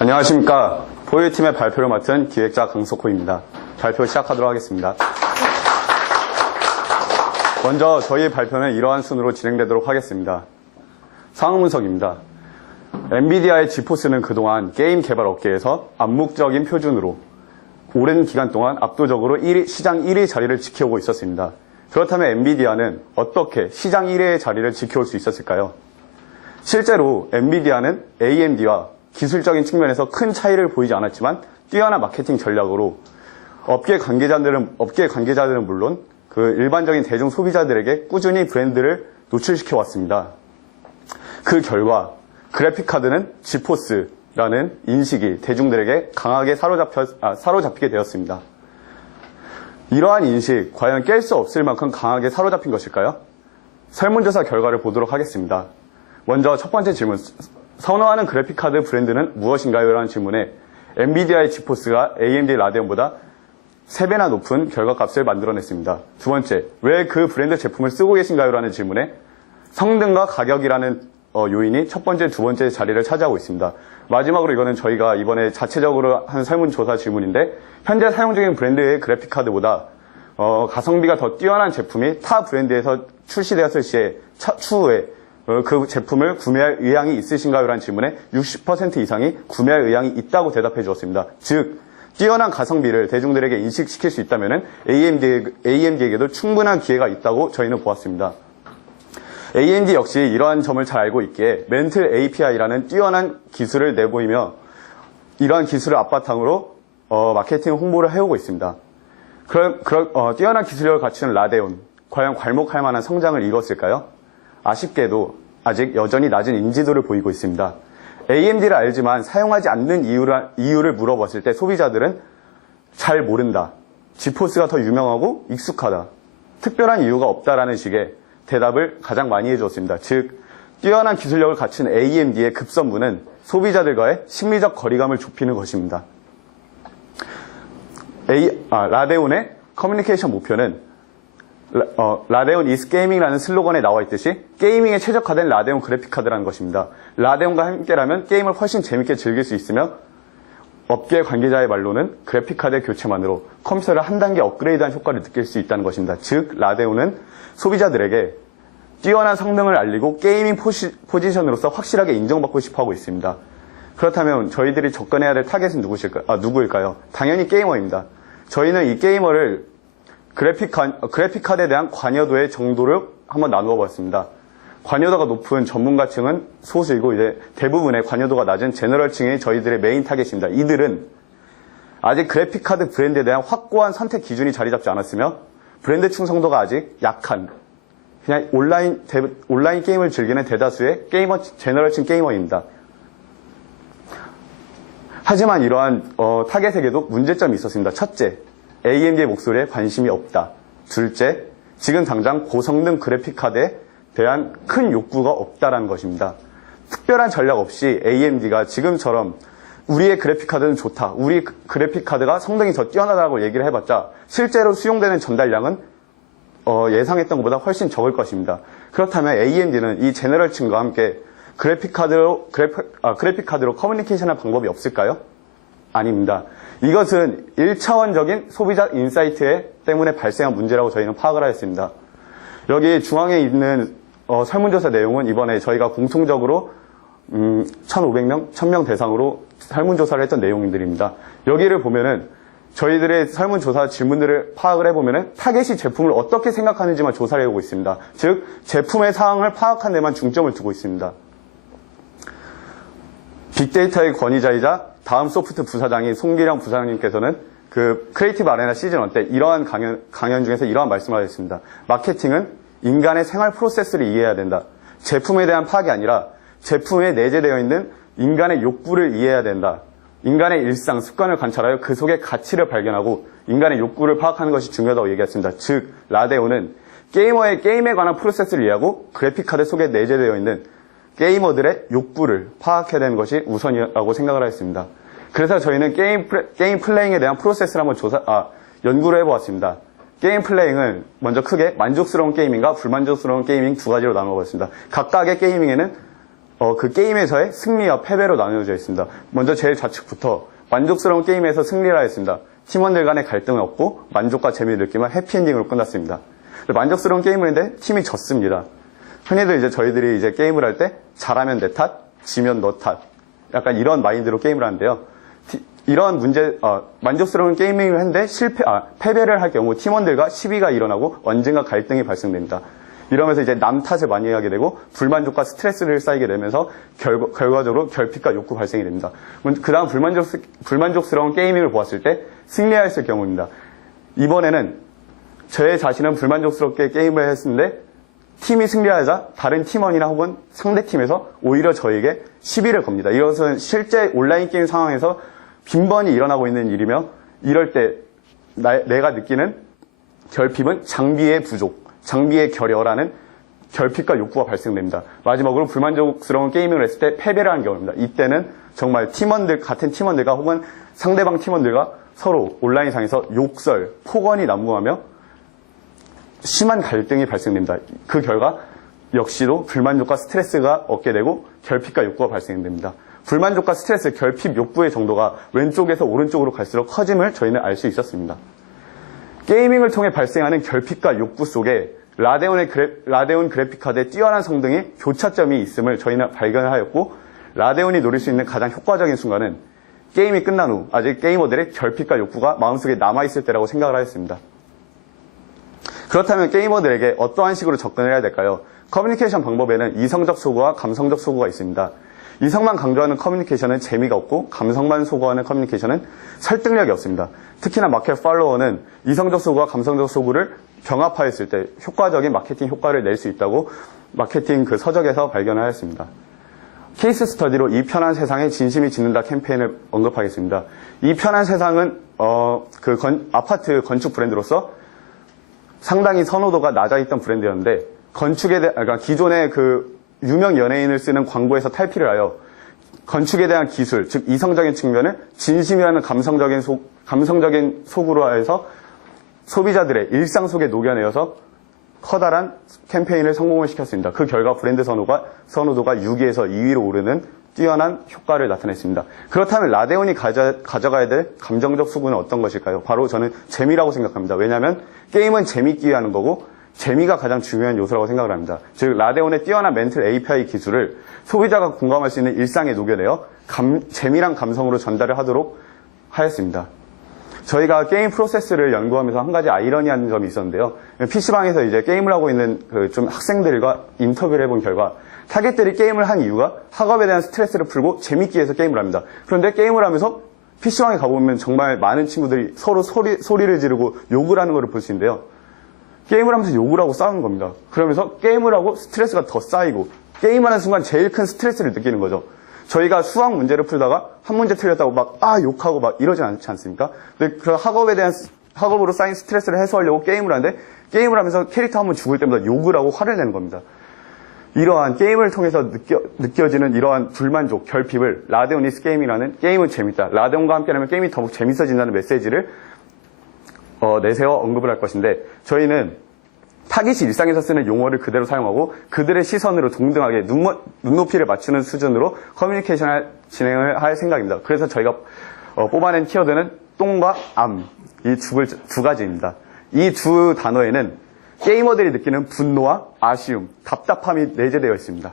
안녕하십니까. 포유팀의 발표를 맡은 기획자 강석호입니다. 발표 시작하도록 하겠습니다. 먼저 저희 발표는 이러한 순으로 진행되도록 하겠습니다. 상황 분석입니다. 엔비디아의 지포스는 그동안 게임 개발 업계에서 암묵적인 표준으로 오랜 기간 동안 압도적으로 시장 1위 자리를 지켜오고 있었습니다. 그렇다면 엔비디아는 어떻게 시장 1위의 자리를 지켜올 수 있었을까요? 실제로 엔비디아는 AMD와 기술적인 측면에서 큰 차이를 보이지 않았지만 뛰어난 마케팅 전략으로 업계 관계자들은 물론 그 일반적인 대중 소비자들에게 꾸준히 브랜드를 노출시켜 왔습니다. 그 결과 그래픽카드는 지포스라는 인식이 대중들에게 강하게 사로잡히게 되었습니다. 이러한 인식, 과연 깰 수 없을 만큼 강하게 사로잡힌 것일까요? 설문조사 결과를 보도록 하겠습니다. 먼저 첫 번째 질문, 선호하는 그래픽카드 브랜드는 무엇인가요? 라는 질문에 엔비디아의 지포스가 AMD 라데온보다 3배나 높은 결과값을 만들어냈습니다. 두 번째, 왜 그 브랜드 제품을 쓰고 계신가요? 라는 질문에 성능과 가격이라는 요인이 첫 번째, 두 번째 자리를 차지하고 있습니다. 마지막으로 이거는 저희가 이번에 자체적으로 한 설문조사 질문인데 현재 사용 중인 브랜드의 그래픽카드보다 가성비가 더 뛰어난 제품이 타 브랜드에서 출시되었을 시에 추후에 그 제품을 구매할 의향이 있으신가요? 라는 질문에 60% 이상이 구매할 의향이 있다고 대답해 주었습니다. 즉, 뛰어난 가성비를 대중들에게 인식시킬 수 있다면 AMD에게도 충분한 기회가 있다고 저희는 보았습니다. AMD 역시 이러한 점을 잘 알고 있기에 멘틀 API라는 뛰어난 기술을 내보이며 이러한 기술을 앞바탕으로 마케팅 홍보를 해오고 있습니다. 뛰어난 기술력을 갖추는 라데온, 과연 괄목할 만한 성장을 이뤘을까요? 아쉽게도 아직 여전히 낮은 인지도를 보이고 있습니다. AMD를 알지만 사용하지 않는 이유를 물어봤을 때 소비자들은 잘 모른다, 지포스가 더 유명하고 익숙하다, 특별한 이유가 없다라는 식의 대답을 가장 많이 해주었습니다. 즉, 뛰어난 기술력을 갖춘 AMD의 급선무는 소비자들과의 심리적 거리감을 좁히는 것입니다. 라데온의 커뮤니케이션 목표는 라데온 is 게이밍이라는 슬로건에 나와 있듯이 게이밍에 최적화된 라데온 그래픽카드라는 것입니다. 라데온과 함께라면 게임을 훨씬 재밌게 즐길 수 있으며 업계 관계자의 말로는 그래픽카드의 교체만으로 컴퓨터를 한 단계 업그레이드한 효과를 느낄 수 있다는 것입니다. 즉, 라데온은 소비자들에게 뛰어난 성능을 알리고 게이밍 포지션으로서 확실하게 인정받고 싶어하고 있습니다. 그렇다면 저희들이 접근해야 될 타겟은 누구일까요? 당연히 게이머입니다. 저희는 이 게이머를 그래픽카드에 대한 관여도의 정도를 한번 나누어 봤습니다. 관여도가 높은 전문가층은 소수이고 이제 대부분의 관여도가 낮은 제너럴층이 저희들의 메인 타겟입니다. 이들은 아직 그래픽카드 브랜드에 대한 확고한 선택 기준이 자리 잡지 않았으며 브랜드 충성도가 아직 약한 그냥 온라인 게임을 즐기는 대다수의 제너럴층 게이머입니다. 하지만 이러한 타겟에게도 문제점이 있었습니다. 첫째, AMD의 목소리에 관심이 없다. 둘째, 지금 당장 고성능 그래픽카드에 대한 큰 욕구가 없다라는 것입니다. 특별한 전략 없이 AMD가 지금처럼 우리의 그래픽카드는 좋다, 우리 그래픽카드가 성능이 더 뛰어나다고 얘기를 해봤자 실제로 수용되는 전달량은 예상했던 것보다 훨씬 적을 것입니다. 그렇다면 AMD는 이 제너럴층과 함께 그래픽카드로 커뮤니케이션할 방법이 없을까요? 아닙니다. 이것은 1차원적인 소비자 인사이트 때문에 발생한 문제라고 저희는 파악을 하였습니다. 여기 중앙에 있는 설문조사 내용은 이번에 저희가 공통적으로 1,500명, 1,000명 대상으로 설문조사를 했던 내용들입니다. 여기를 보면은 저희들의 설문조사 질문들을 파악을 해보면은 타겟이 제품을 어떻게 생각하는지만 조사를 해오고 있습니다. 즉, 제품의 상황을 파악하는 데만 중점을 두고 있습니다. 빅데이터의 권위자이자 다음 소프트 부사장인 송기령 부사장님께서는 그 크리에이티브 아레나 시즌 1 때 이러한 강연 중에서 이러한 말씀을 하셨습니다. 마케팅은 인간의 생활 프로세스를 이해해야 된다. 제품에 대한 파악이 아니라 제품에 내재되어 있는 인간의 욕구를 이해해야 된다. 인간의 일상, 습관을 관찰하여 그 속의 가치를 발견하고 인간의 욕구를 파악하는 것이 중요하다고 얘기했습니다. 즉, 라데온은 게이머의 게임에 관한 프로세스를 이해하고 그래픽카드 속에 내재되어 있는 게이머들의 욕구를 파악해야 되는 것이 우선이라고 생각을 하였습니다. 그래서 저희는 게임 플레잉에 대한 프로세스를 한번 연구를 해보았습니다. 게임 플레잉은 먼저 크게 만족스러운 게이밍과 불만족스러운 게이밍 두 가지로 나누어봤습니다. 각각의 게이밍에는 그 게임에서의 승리와 패배로 나누어져 있습니다. 먼저 제일 좌측부터 만족스러운 게임에서 승리를 하였습니다. 팀원들 간의 갈등은 없고 만족과 재미를 느끼며 해피엔딩으로 끝났습니다. 만족스러운 게임을 했는데 팀이 졌습니다. 흔히들 이제 저희들이 이제 게임을 할 때 잘하면 내 탓, 지면 너 탓. 약간 이런 마인드로 게임을 하는데요. 이런 만족스러운 게이밍을 했는데 패배를 할 경우 팀원들과 시비가 일어나고 언젠가 갈등이 발생됩니다. 이러면서 이제 남 탓을 많이 하게 되고 불만족과 스트레스를 쌓이게 되면서 결과적으로 결핍과 욕구 발생이 됩니다. 그 다음 불만족스러운 게이밍을 보았을 때 승리하였을 경우입니다. 이번에는 제 자신은 불만족스럽게 게임을 했는데 팀이 승리하자 다른 팀원이나 혹은 상대팀에서 오히려 저에게 시비를 겁니다. 이것은 실제 온라인 게임 상황에서 빈번히 일어나고 있는 일이며 이럴 때 내가 느끼는 결핍은 장비의 부족, 장비의 결여라는 결핍과 욕구가 발생됩니다. 마지막으로 불만족스러운 게이밍을 했을 때 패배를 한 경우입니다. 이때는 정말 같은 팀원들과 혹은 상대방 팀원들과 서로 온라인상에서 욕설, 폭언이 난무하며 심한 갈등이 발생됩니다. 그 결과 역시도 불만족과 스트레스가 얻게 되고 결핍과 욕구가 발생됩니다. 불만족과 스트레스, 결핍, 욕구의 정도가 왼쪽에서 오른쪽으로 갈수록 커짐을 저희는 알 수 있었습니다. 게이밍을 통해 발생하는 결핍과 욕구 속에 라데온 그래픽카드의 뛰어난 성능이 교차점이 있음을 저희는 발견하였고 라데온이 노릴 수 있는 가장 효과적인 순간은 게임이 끝난 후 아직 게이머들의 결핍과 욕구가 마음속에 남아있을 때라고 생각을 하였습니다. 그렇다면 게이머들에게 어떠한 식으로 접근을 해야 될까요? 커뮤니케이션 방법에는 이성적 소구와 감성적 소구가 있습니다. 이성만 강조하는 커뮤니케이션은 재미가 없고 감성만 소구하는 커뮤니케이션은 설득력이 없습니다. 특히나 마켓 팔로워는 이성적 소구와 감성적 소구를 병합하였을 때 효과적인 마케팅 효과를 낼 수 있다고 마케팅 그 서적에서 발견하였습니다. 케이스 스터디로 이 편한 세상에 진심이 짓는다 캠페인을 언급하겠습니다. 이 편한 세상은 아파트 건축 브랜드로서 상당히 선호도가 낮아 있던 브랜드였는데 그러니까 기존의 그 유명 연예인을 쓰는 광고에서 탈피를 하여 건축에 대한 기술, 즉 이성적인 측면을 진심이라는 감성적인 소구로 해서 소비자들의 일상 속에 녹여내어서 커다란 캠페인을 성공을 시켰습니다. 그 결과 브랜드 선호도가 6위에서 2위로 오르는 뛰어난 효과를 나타냈습니다. 그렇다면 라데온이 가져가야 될 감정적 소구는 어떤 것일까요? 바로 저는 재미라고 생각합니다. 왜냐하면 게임은 재밌기 위해 하는 거고 재미가 가장 중요한 요소라고 생각을 합니다. 즉 라데온의 뛰어난 멘틀 API 기술을 소비자가 공감할 수 있는 일상에 녹여내어 재미랑 감성으로 전달을 하도록 하였습니다. 저희가 게임 프로세스를 연구하면서 한 가지 아이러니한 점이 있었는데요. PC방에서 이제 게임을 하고 있는 좀 학생들과 인터뷰를 해본 결과 타겟들이 게임을 한 이유가 학업에 대한 스트레스를 풀고 재밌기 위해서 게임을 합니다. 그런데 게임을 하면서 PC방에 가보면 정말 많은 친구들이 서로 소리를 지르고 욕을 하는 것을 볼 수 있는데요. 게임을 하면서 욕을 하고 싸우는 겁니다. 그러면서 게임을 하고 스트레스가 더 쌓이고 게임하는 순간 제일 큰 스트레스를 느끼는 거죠. 저희가 수학 문제를 풀다가 한 문제 틀렸다고 욕하고 이러지 않지 않습니까? 근데 그 학업으로 쌓인 스트레스를 해소하려고 게임을 하는데 게임을 하면서 캐릭터 한 번 죽을 때마다 욕을 하고 화를 내는 겁니다. 이러한 게임을 통해서 느껴지는 이러한 불만족, 결핍을 라데온 이스 게임이라는 게임은 재밌다. 라데온과 함께하면 게임이 더 재밌어진다는 메시지를 내세워 언급을 할 것인데 저희는 타깃이 일상에서 쓰는 용어를 그대로 사용하고 그들의 시선으로 동등하게 눈높이를 맞추는 수준으로 커뮤니케이션 진행을 할 생각입니다. 그래서 저희가 뽑아낸 키워드는 똥과 암, 이 두 가지입니다. 이 두 단어에는 게이머들이 느끼는 분노와 아쉬움, 답답함이 내재되어 있습니다.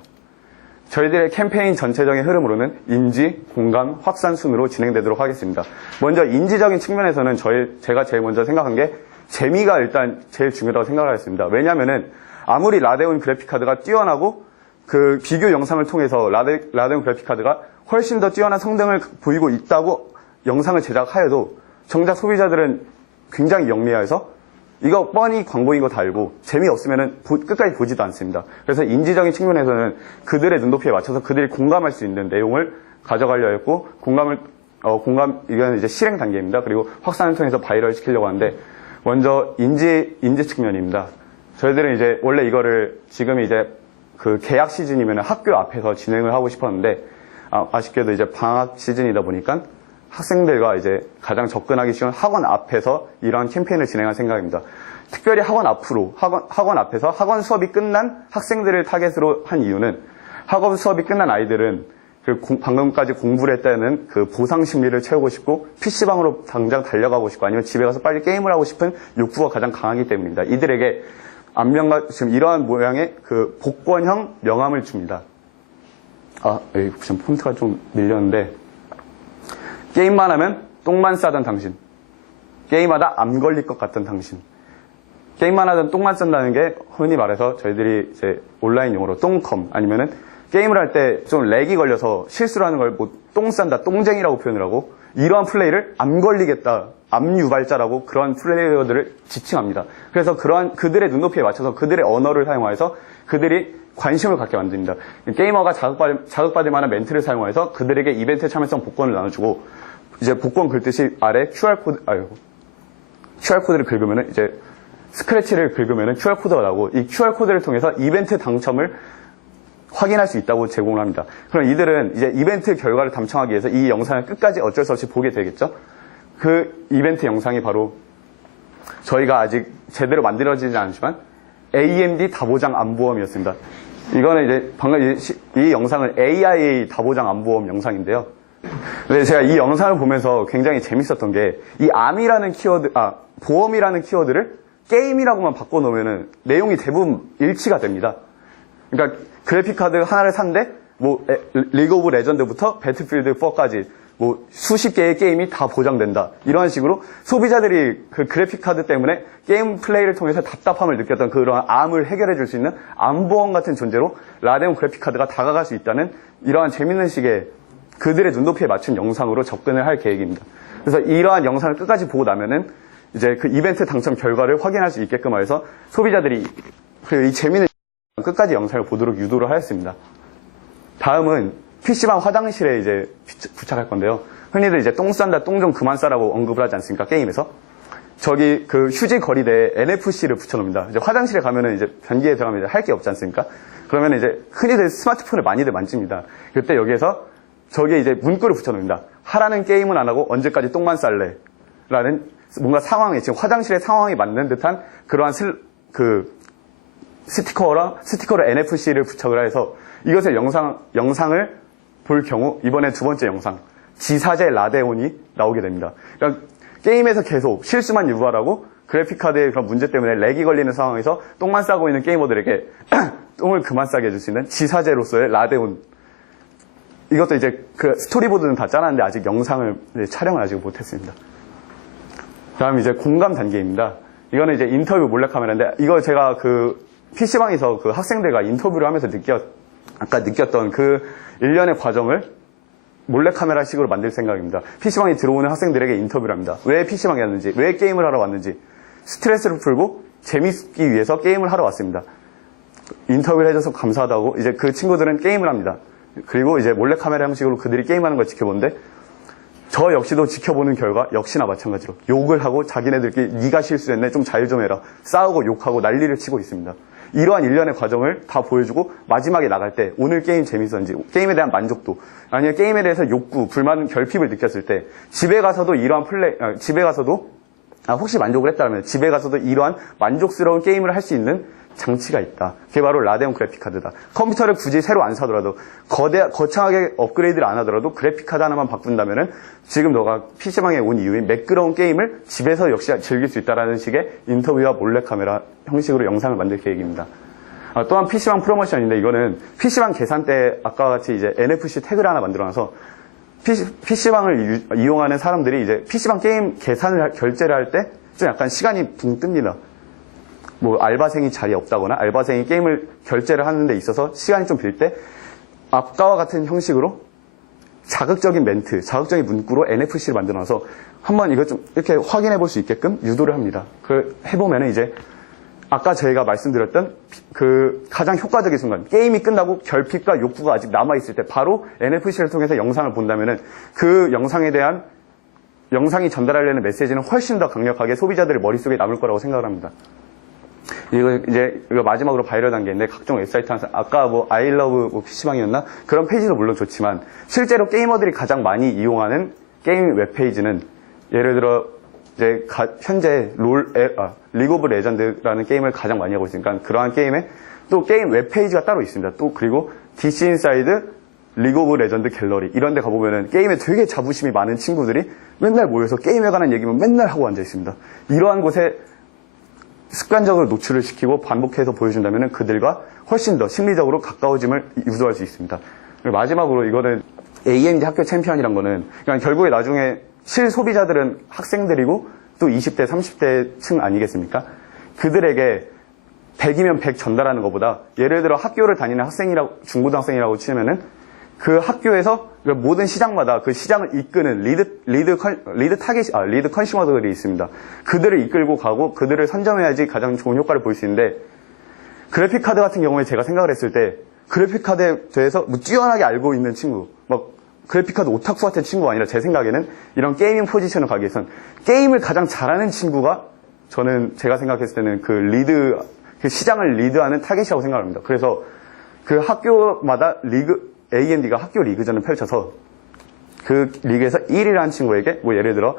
저희들의 캠페인 전체적인 흐름으로는 인지, 공감, 확산 순으로 진행되도록 하겠습니다. 먼저 인지적인 측면에서는 제가 제일 먼저 생각한 게 재미가 일단 제일 중요하다고 생각을 했습니다. 왜냐하면은 아무리 라데온 그래픽카드가 뛰어나고 그 비교 영상을 통해서 라데온 그래픽카드가 훨씬 더 뛰어난 성능을 보이고 있다고 영상을 제작하여도 정작 소비자들은 굉장히 영리해서 이거 뻔히 광고인 거 다 알고 재미없으면 끝까지 보지도 않습니다. 그래서 인지적인 측면에서는 그들의 눈높이에 맞춰서 그들이 공감할 수 있는 내용을 가져가려 했고 이건 이제 실행 단계입니다. 그리고 확산을 통해서 바이럴 시키려고 하는데 먼저 인지 측면입니다. 저희들은 이제 원래 이거를 지금 이제 그 개학 시즌이면 학교 앞에서 진행을 하고 싶었는데 아쉽게도 이제 방학 시즌이다 보니까 학생들과 이제 가장 접근하기 쉬운 학원 앞에서 이러한 캠페인을 진행할 생각입니다. 특별히 학원 앞에서 학원 수업이 끝난 학생들을 타겟으로 한 이유는 학업 수업이 끝난 아이들은 방금까지 공부를 했다는 그 보상 심리를 채우고 싶고 PC방으로 당장 달려가고 싶고 아니면 집에 가서 빨리 게임을 하고 싶은 욕구가 가장 강하기 때문입니다. 이들에게 안면과 지금 이러한 모양의 그 복권형 명함을 줍니다. 여기 지금 폰트가 좀 밀렸는데 게임만 하면 똥만 싸던 당신, 게임하다 암 걸릴 것 같던 당신. 게임만 하던 똥만 싼다는 게 흔히 말해서 저희들이 이제 온라인 용어로 똥컴 아니면은 게임을 할 때 좀 렉이 걸려서 실수를 하는 걸 뭐 똥 싼다, 똥쟁이라고 표현을 하고 이러한 플레이를 암 걸리겠다, 암 유발자라고 그런 플레이어들을 지칭합니다. 그래서 그들의 눈높이에 맞춰서 그들의 언어를 사용해서 그들이 관심을 갖게 만듭니다. 게이머가 자극받을 만한 멘트를 사용해서 그들에게 이벤트 참여성 복권을 나눠주고 이제 복권 긁듯이 아래 QR코드를 긁으면은 이제 스크래치를 긁으면은 QR코드가 나오고 이 QR코드를 통해서 이벤트 당첨을 확인할 수 있다고 제공을 합니다. 그럼 이들은 이제 이벤트 결과를 담청하기 위해서 이 영상을 끝까지 어쩔 수 없이 보게 되겠죠? 그 이벤트 영상이 바로 저희가 아직 제대로 만들어지지 않지만 AMD 다보장 암보험이었습니다. 이거는 이제 방금 이 영상은 AIA 다보장 암보험 영상인데요. 근데 제가 이 영상을 보면서 굉장히 재밌었던 게 이 암이라는 보험이라는 키워드를 게임이라고만 바꿔놓으면은 내용이 대부분 일치가 됩니다. 그러니까 그래픽카드 하나를 샀는데 뭐 리그 오브 레전드부터 배틀필드 4까지 뭐 수십 개의 게임이 다 보장된다. 이런 식으로 소비자들이 그 그래픽카드 때문에 게임 플레이를 통해서 답답함을 느꼈던 그런 암을 해결해 줄 수 있는 암보험 같은 존재로 라데온 그래픽카드가 다가갈 수 있다는 이러한 재밌는 식의 그들의 눈높이에 맞춘 영상으로 접근을 할 계획입니다. 그래서 이러한 영상을 끝까지 보고 나면은 이제 그 이벤트 당첨 결과를 확인할 수 있게끔 해서 소비자들이 이 재밌는 끝까지 영상을 보도록 유도를 하였습니다. 다음은 PC방 화장실에 이제 부착할 건데요. 흔히들 이제 똥 싼다, 똥 좀 그만 싸라고 언급을 하지 않습니까? 게임에서. 저기 그 휴지 거리대에 NFC를 붙여놓습니다. 이제 화장실에 가면은 이제 변기에 들어가면 이제 할 게 없지 않습니까? 그러면 이제 흔히들 스마트폰을 많이들 만집니다. 그때 여기에서 저기에 이제 문구를 붙여놓습니다. 하라는 게임은 안 하고 언제까지 똥만 쌀래? 라는 뭔가 상황에, 지금 화장실의 상황이 맞는 듯한 그러한 스티커로 NFC를 부착을 해서 이것의 영상을 볼 경우 이번에 두 번째 영상 지사제 라데온이 나오게 됩니다. 그러니까 게임에서 계속 실수만 유발하고 그래픽카드의 그런 문제 때문에 렉이 걸리는 상황에서 똥만 싸고 있는 게이머들에게 똥을 그만 싸게 해줄 수 있는 지사제로서의 라데온. 이것도 이제 그 스토리보드는 다 짜놨는데 아직 영상을 촬영을 아직 못했습니다. 다음 이제 공감 단계입니다. 이거는 이제 인터뷰 몰래카메라인데 이거 제가 그 PC방에서 그 학생들과 인터뷰를 하면서 아까 느꼈던 그 일련의 과정을 몰래카메라 식으로 만들 생각입니다. PC방에 들어오는 학생들에게 인터뷰를 합니다. 왜 PC방에 왔는지, 왜 게임을 하러 왔는지, 스트레스를 풀고 재밌기 위해서 게임을 하러 왔습니다. 인터뷰를 해줘서 감사하다고 이제 그 친구들은 게임을 합니다. 그리고 이제 몰래카메라 형식으로 그들이 게임하는 걸 지켜보는데 저 역시도 지켜보는 결과 역시나 마찬가지로 욕을 하고 자기네들끼리 네가 실수했네, 좀 자유 좀 해라, 싸우고 욕하고 난리를 치고 있습니다. 이러한 일련의 과정을 다 보여주고 마지막에 나갈 때 오늘 게임 재밌었는지, 게임에 대한 만족도, 아니면 게임에 대해서 욕구, 불만, 결핍을 느꼈을 때 집에 가서도 혹시 만족을 했다면 집에 가서도 이러한 만족스러운 게임을 할 수 있는 장치가 있다. 그게 바로 라데온 그래픽카드다. 컴퓨터를 굳이 새로 안 사더라도 거창하게 업그레이드를 안 하더라도 그래픽카드 하나만 바꾼다면은 지금 너가 PC방에 온 이유인 매끄러운 게임을 집에서 역시 즐길 수 있다라는 식의 인터뷰와 몰래카메라 형식으로 영상을 만들 계획입니다. 또한 PC방 프로모션인데 이거는 PC방 계산 때 아까 같이 이제 NFC 태그를 하나 만들어놔서 PC방을 이용하는 사람들이 이제 PC방 게임 결제를 할 때 좀 약간 시간이 붕 뜹니다. 뭐 알바생이 자리에 없다거나 알바생이 게임을 결제를 하는 데 있어서 시간이 좀 빌 때 아까와 같은 형식으로 자극적인 멘트, 자극적인 문구로 NFC를 만들어놔서 한번 이거 좀 이렇게 확인해 볼 수 있게끔 유도를 합니다. 그 해보면은 이제 아까 저희가 말씀드렸던 그 가장 효과적인 순간, 게임이 끝나고 결핍과 욕구가 아직 남아있을 때 바로 NFC를 통해서 영상을 본다면은 그 영상이 전달하려는 메시지는 훨씬 더 강력하게 소비자들의 머릿속에 남을 거라고 생각을 합니다. 이거 마지막으로 바이럴 단계인데 각종 웹사이트 아까 뭐 I love PC방이었나? 그런 페이지도 물론 좋지만 실제로 게이머들이 가장 많이 이용하는 게임 웹페이지는 예를 들어 이제 현재 리그 오브 레전드라는 게임을 가장 많이 하고 있으니까 그러한 게임에 또 게임 웹페이지가 따로 있습니다. 또 그리고 DC 인사이드 리그 오브 레전드 갤러리 이런 데 가보면은 게임에 되게 자부심이 많은 친구들이 맨날 모여서 게임에 관한 얘기만 맨날 하고 앉아 있습니다. 이러한 곳에 습관적으로 노출을 시키고 반복해서 보여준다면은 그들과 훨씬 더 심리적으로 가까워짐을 유도할 수 있습니다. 그리고 마지막으로 이거는 AMD 학교 챔피언이란 거는 그냥 결국에 나중에 실소비자들은 학생들이고 또 20대, 30대 층 아니겠습니까? 그들에게 100이면 100 전달하는 것보다 예를 들어 학교를 다니는 학생이라고, 중고등학생이라고 치면은 그 학교에서 모든 시장마다 그 시장을 이끄는 리드 컨슈머들이 있습니다. 그들을 이끌고 가고 그들을 선점해야지 가장 좋은 효과를 볼 수 있는데 그래픽카드 같은 경우에 제가 생각을 했을 때 그래픽카드에 대해서 뭐 뛰어나게 알고 있는 친구, 막 그래픽카드 오타쿠 같은 친구가 아니라 제 생각에는 이런 게이밍 포지션을 가기 위해선 게임을 가장 잘하는 친구가 제가 생각했을 때는 그 시장을 리드하는 타겟이라고 생각합니다. 그래서 그 학교마다 AMD가 학교 리그전을 펼쳐서 그 리그에서 1위를 한 친구에게 뭐 예를 들어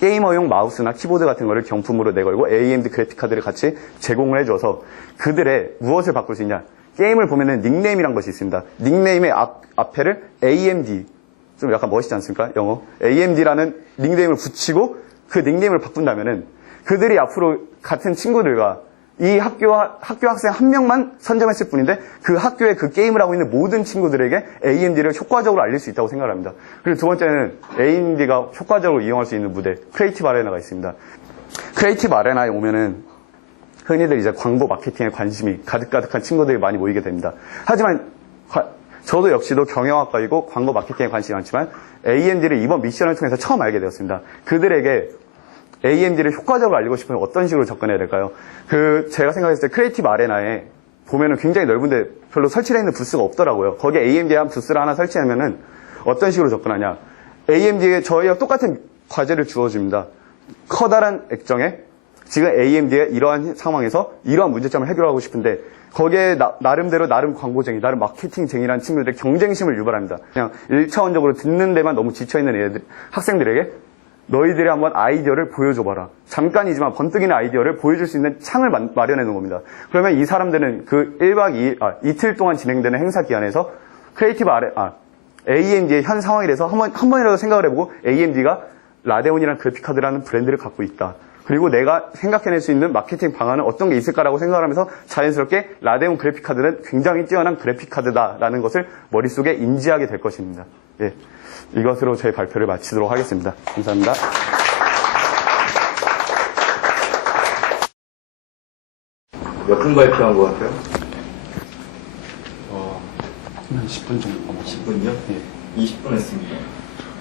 게이머용 마우스나 키보드 같은 거를 경품으로 내걸고 AMD 그래픽카드를 같이 제공을 해줘서 그들의 무엇을 바꿀 수 있냐. 게임을 보면은 닉네임이란 것이 있습니다. 닉네임의 앞에를 AMD, 좀 약간 멋있지 않습니까? 영어. AMD라는 닉네임을 붙이고 그 닉네임을 바꾼다면은 그들이 앞으로 같은 친구들과 이 학교 학생 한 명만 선점했을 뿐인데 그 학교에 그 게임을 하고 있는 모든 친구들에게 AMD를 효과적으로 알릴 수 있다고 생각합니다. 그리고 두 번째는 AMD가 효과적으로 이용할 수 있는 무대, 크리에이티브 아레나가 있습니다. 크리에이티브 아레나에 오면은 흔히들 이제 광고 마케팅에 관심이 가득가득한 친구들이 많이 모이게 됩니다. 하지만 저도 역시도 경영학과이고 광고 마케팅에 관심이 많지만 AMD를 이번 미션을 통해서 처음 알게 되었습니다. 그들에게 AMD를 효과적으로 알리고 싶으면 어떤 식으로 접근해야 될까요? 제가 생각했을 때 크리에이티브 아레나에 보면은 굉장히 넓은데 별로 설치되어 있는 부스가 없더라고요. 거기에 AMD에 한 부스를 하나 설치하면은 어떤 식으로 접근하냐. AMD에 저희와 똑같은 과제를 주어줍니다. 커다란 액정에 지금 AMD의 이러한 상황에서 이러한 문제점을 해결하고 싶은데 거기에 나름대로 나름 광고쟁이, 나름 마케팅쟁이라는 친구들의 경쟁심을 유발합니다. 그냥 1차원적으로 듣는 데만 너무 지쳐있는 학생들에게 너희들이 한번 아이디어를 보여줘봐라. 잠깐이지만 번뜩이는 아이디어를 보여줄 수 있는 창을 마련해 놓은 겁니다. 그러면 이 사람들은 그 1박 2일, 이틀 동안 진행되는 행사 기간에서 AMD의 현 상황에 대해서 한 번이라도 생각을 해보고 AMD가 라데온이라는 그래픽카드라는 브랜드를 갖고 있다. 그리고 내가 생각해낼 수 있는 마케팅 방안은 어떤 게 있을까라고 생각을 하면서 자연스럽게 라데온 그래픽카드는 굉장히 뛰어난 그래픽카드다라는 것을 머릿속에 인지하게 될 것입니다. 예. 이것으로 제 발표를 마치도록 하겠습니다. 감사합니다. 몇 분 발표한 것 같아요? 한 10분 정도. 10분이요? 예. 20분 했습니다.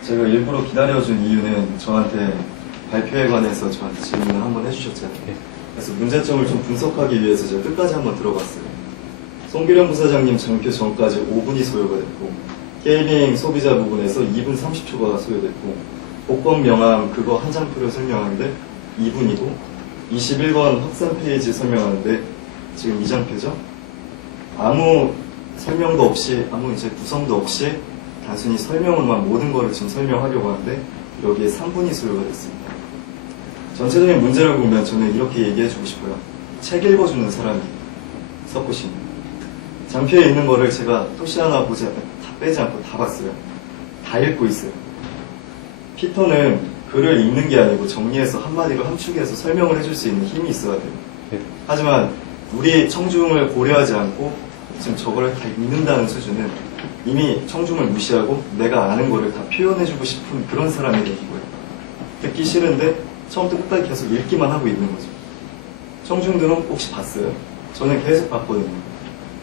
제가 일부러 기다려준 이유는 저한테 발표에 관해서 저한테 질문을 한번 해주셨잖아요. 예. 그래서 문제점을 좀 분석하기 위해서 제가 끝까지 한번 들어봤어요. 송규령 부사장님 장표 전까지 5분이 소요가 됐고 게이밍 소비자 부분에서 2분 30초가 소요됐고 복권 명함 그거 한 장표를 설명하는데 2분이고 21번 확산 페이지 설명하는데 지금 2장표죠? 아무 설명도 없이 아무 이제 구성도 없이 단순히 설명으로만 모든 거를 지금 설명하려고 하는데 여기에 3분이 소요가 됐습니다. 전체적인 문제를 보면 저는 이렇게 얘기해주고 싶어요. 책 읽어주는 사람이 석구씨입니다. 장표에 있는 거를 제가 토시 하나 빼지 않고 다 봤어요. 다 읽고 있어요. 피터는 글을 읽는 게 아니고 정리해서 한마디로 함축해서 설명을 해줄 수 있는 힘이 있어야 돼요. 네. 하지만 우리 청중을 고려하지 않고 지금 저거를 다 읽는다는 수준은 이미 청중을 무시하고 내가 아는 거를 다 표현해주고 싶은 그런 사람의 얘기고요. 듣기 싫은데 처음부터 끝까지 계속 읽기만 하고 있는 거죠. 청중들은 혹시 봤어요? 저는 계속 봤거든요.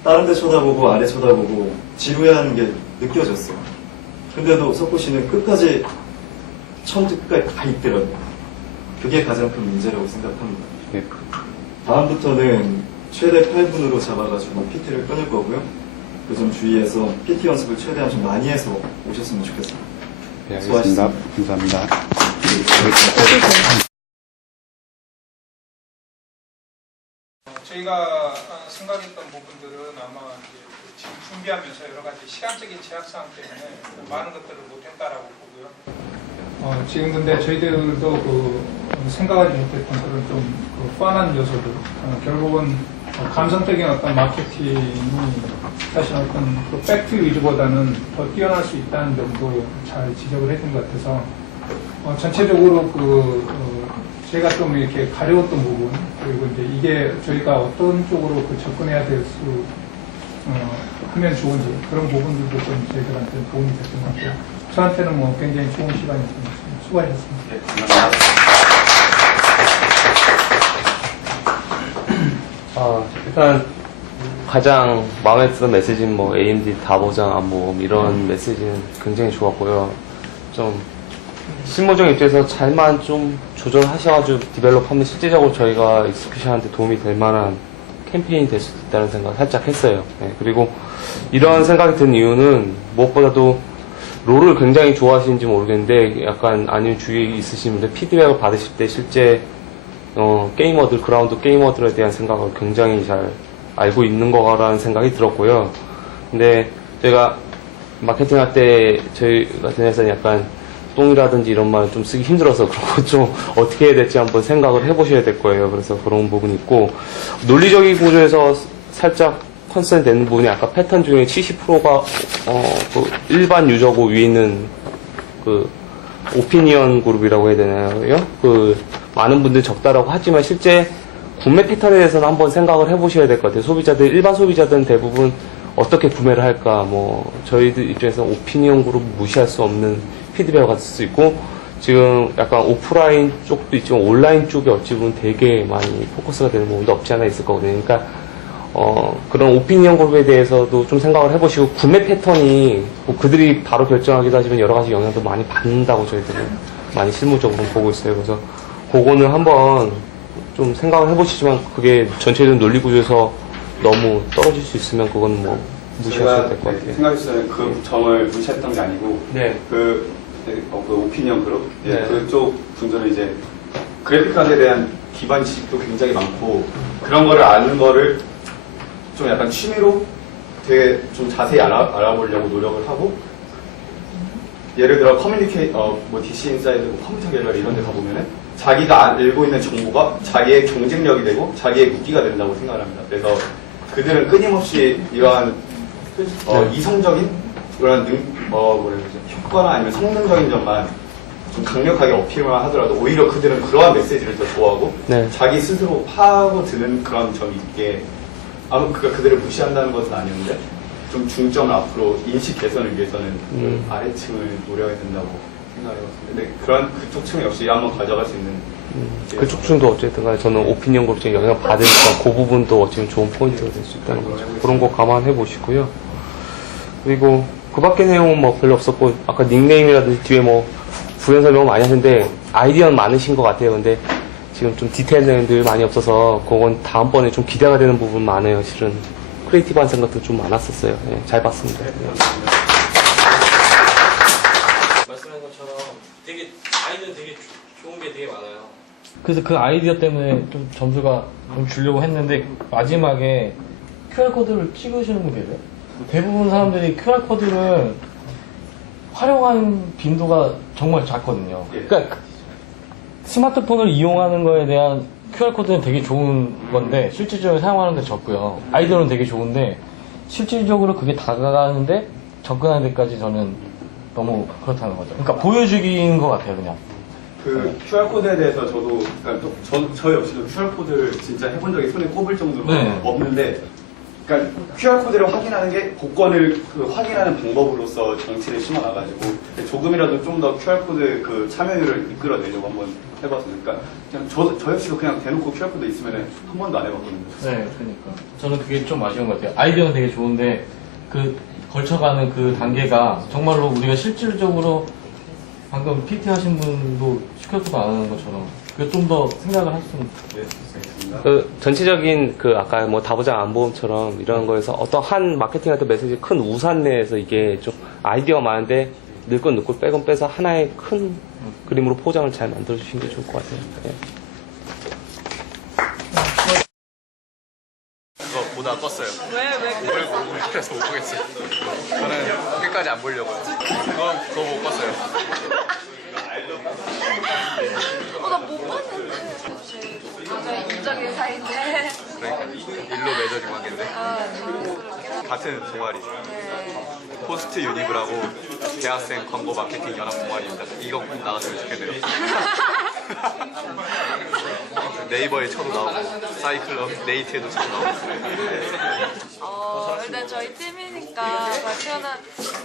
다른 데 쳐다보고 아래 쳐다보고 지루해하는 게 느껴졌어요. 근데도 석구 씨는 끝까지 처음부터 끝까지 다 읽더라고요. 그게 가장 큰 문제라고 생각합니다. 네. 다음부터는 최대 8분으로 잡아가지고 PT를 끊을 거고요. 그 점 주의해서 PT 연습을 최대한 좀 많이 해서 오셨으면 좋겠습니다. 네, 알겠습니다. 감사합니다. 저희가 생각했던 부분들은 아마 지금 준비하면서 여러 가지 시간적인 제약사항 때문에 많은 것들을 못했다라고 보고요. 지금 근데 저희들도 생각하지 못했던 그런 좀 뻔한 요소들, 결국은 감성적인 어떤 마케팅이 사실 어떤 팩트 위주보다는 더 뛰어날 수 있다는 점도 잘 지적을 해준 것 같아서 전체적으로 제가 좀 이렇게 가려웠던 부분, 그리고 이제 이게 저희가 어떤 쪽으로 접근해야 될 수 하면 좋은지 그런 부분들도 좀 저희들한테 도움이 됐던 것 같아요. 저한테는 뭐 굉장히 좋은 시간이었습니다. 수고하셨습니다. 네, 감사합니다. 일단 가장 마음에 드는 메시지는 뭐 AMD 다보장 안보험 이런 메시지는 굉장히 좋았고요. 좀 실무적 입장에서 잘만 좀 조절하셔가지고 디벨롭하면 실제적으로 저희가 익스큐션한테 도움이 될 만한 캠페인이 될 수도 있다는 생각을 살짝 했어요. 네, 그리고 이런 생각이 든 이유는 무엇보다도 롤을 굉장히 좋아하시는지 모르겠는데 약간 아니면 주위에 있으신 분들 피드백을 받으실 때 실제 게이머들, 그라운드 게이머들에 대한 생각을 굉장히 잘 알고 있는 거라는 생각이 들었고요. 근데 제가 마케팅 할 때 저희 같은 회사는 약간 똥이라든지 이런 말 좀 쓰기 힘들어서 그런 거 좀 어떻게 해야 될지 한번 생각을 해보셔야 될 거예요. 그래서 그런 부분이 있고, 논리적인 구조에서 살짝 컨센 되는 부분이 아까 패턴 중에 70%가 일반 유저고 위에 있는 오피니언 그룹이라고 해야 되나요? 많은 분들이 적다라고 하지만 실제 구매 패턴에 대해서는 한번 생각을 해보셔야 될 것 같아요. 소비자들, 일반 소비자들은 대부분 어떻게 구매를 할까? 저희들 입장에서 오피니언 그룹 무시할 수 없는 피드백을 받을 수 있고, 지금 약간 오프라인 쪽도 있지만 온라인 쪽에 어찌 보면 되게 많이 포커스가 되는 부분도 없지 않아 있을 거거든요. 그러니까, 그런 오피니언 그룹에 대해서도 좀 생각을 해보시고, 구매 패턴이 그들이 바로 결정하기도 하지만 여러 가지 영향도 많이 받는다고 저희들은 많이 실무적으로 보고 있어요. 그래서 그거는 한번 좀 생각을 해보시지만 그게 전체적인 논리 구조에서 너무 떨어질 수 있으면 그건 뭐 무시하셔도 될 것 같아요. 생각했을 때는 그 점을 무시했던 게 아니고 네. 그 오피니언 그룹 네. 그쪽 분들은 이제 그래픽카드에 대한 기반 지식도 굉장히 많고 그런 거를 아는 거를 좀 약간 취미로 되게 좀 자세히 알아보려고 노력을 하고 예를 들어 DC 인사이드 컴퓨터 갤러리 이런 데 가보면은 자기가 알고 있는 정보가 자기의 경쟁력이 되고 자기의 무기가 된다고 생각을 합니다. 그래서 그들은 끊임없이 이러한 이성적인 그런 효과나 아니면 성능적인 점만 좀 강력하게 어필만 하더라도 오히려 그들은 그러한 메시지를 더 좋아하고 네. 자기 스스로 파고드는 그런 점이 있게 그들을 무시한다는 것은 아니었는데 좀 중점을 앞으로 인식 개선을 위해서는 그 아래층을 노려야 된다고 생각해봤습니다. 근데 그쪽 층 역시 한번 가져갈 수 있는 그쪽 층도 어쨌든 간에 저는 오피니언 그룹 중에 영향 받으니까 그 부분도 어찌면 좋은 포인트가 될 수 있다는 거죠. 그런 거 감안해 보시고요. 그리고 그 밖의 내용은 뭐 별로 없었고 아까 닉네임이라든지 뒤에 뭐 부연 설명 많이 하셨는데 아이디어는 많으신 것 같아요. 근데 지금 좀 디테일 내용들이 많이 없어서 그건 다음번에 좀 기대가 되는 부분 많아요. 실은 크리에이티브한 생각도 좀 많았었어요. 네, 잘 봤습니다. 네. 말씀하신 것처럼 되게 아이디어는 되게 좋은 게 되게 많아요. 그래서 그 아이디어 때문에 좀 점수가 좀 주려고 했는데 마지막에 QR코드를 찍으시는 분 계세요? 대부분 사람들이 QR코드를 활용하는 빈도가 정말 작거든요. 그러니까 스마트폰을 이용하는 거에 대한 QR코드는 되게 좋은 건데 실질적으로 사용하는 데 적고요. 아이디어는 되게 좋은데 실질적으로 그게 다가가는데 접근하는 데까지 저는 너무 그렇다는 거죠. 그러니까 보여주기인 것 같아요, 그냥. 그 QR코드에 대해서 저도 그러니까 저 역시도 QR코드를 진짜 해본 적이 손에 꼽을 정도로 네. 없는데 그러니까 QR코드를 확인하는 게 복권을 확인하는 방법으로서 정치를 심어놔가지고 조금이라도 좀 더 QR코드 참여율을 이끌어내려고 한번 해봤어요. 그러니까 그냥 저 역시도 그냥 대놓고 QR코드 있으면 한 번도 안 해봤거든요. 네, 그러니까. 저는 그게 좀 아쉬운 것 같아요. 아이디어는 되게 좋은데 걸쳐가는 그 단계가 정말로 우리가 실질적으로 방금 PT 하신 분도 QR코드 안 하는 것처럼 그게 좀 더 생각을 했으면 좋겠습니다. 전체적인 아까 뭐 다보장 안보험처럼 이런 거에서 어떤 한 마케팅 같은 메시지 큰 우산 내에서 이게 좀 아이디어가 많은데 넣을 건 넣고 빼건 빼서 하나의 큰 그림으로 포장을 잘 만들어 주신 게 좋을 것 같아요. 네. 그거 보다 껐어요. 왜? 그래서 못 보겠어요. 저는 끝까지 안 보려고요. 그거 못 껐어요. 나 못 봤는데. 혹시 굉장히 인적인 사이인데. 그러니까 일로 맺어진 관계인데 자연스럽게. 같은 동아리 네. 포스트 유니브라고 대학생 광고 마케팅 연합 동아리입니다. 이거 꼭 나갔으면 좋겠네요. 네이버에 쳐도 나오고 사이클럽 네이트에도 쳐도 나오고. 일단 저희 팀이니까 발표는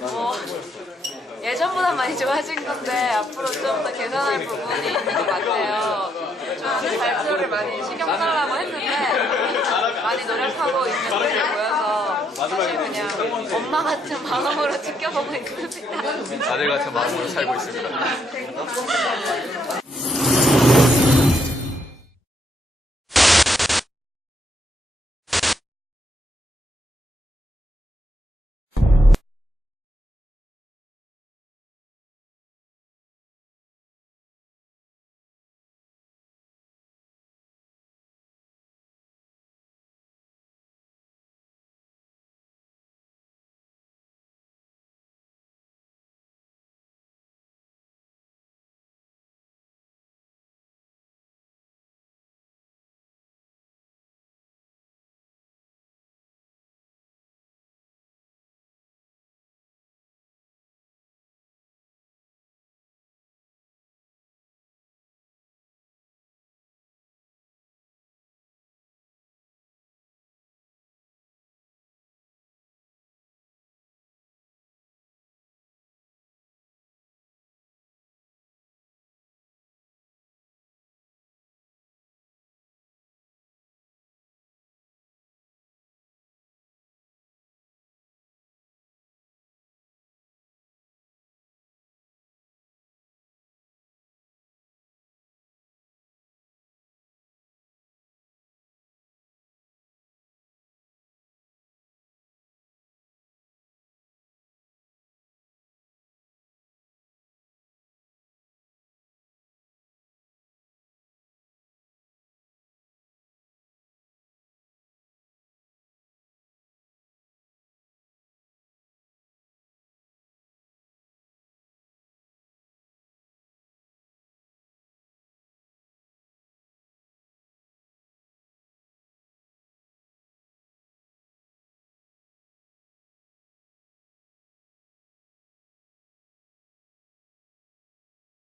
뭐 예전보다 많이 좋아진 건데 앞으로 좀 더 개선할 부분이 있는 것 같아요. 좀 발표를 많이 신경 쓰려고 했는데 많이 노력하고 있는 모습이 보여서 사실 그냥 엄마 같은 마음으로 지켜보고 있습니다. 아들 같은 마음으로 살고 있습니다.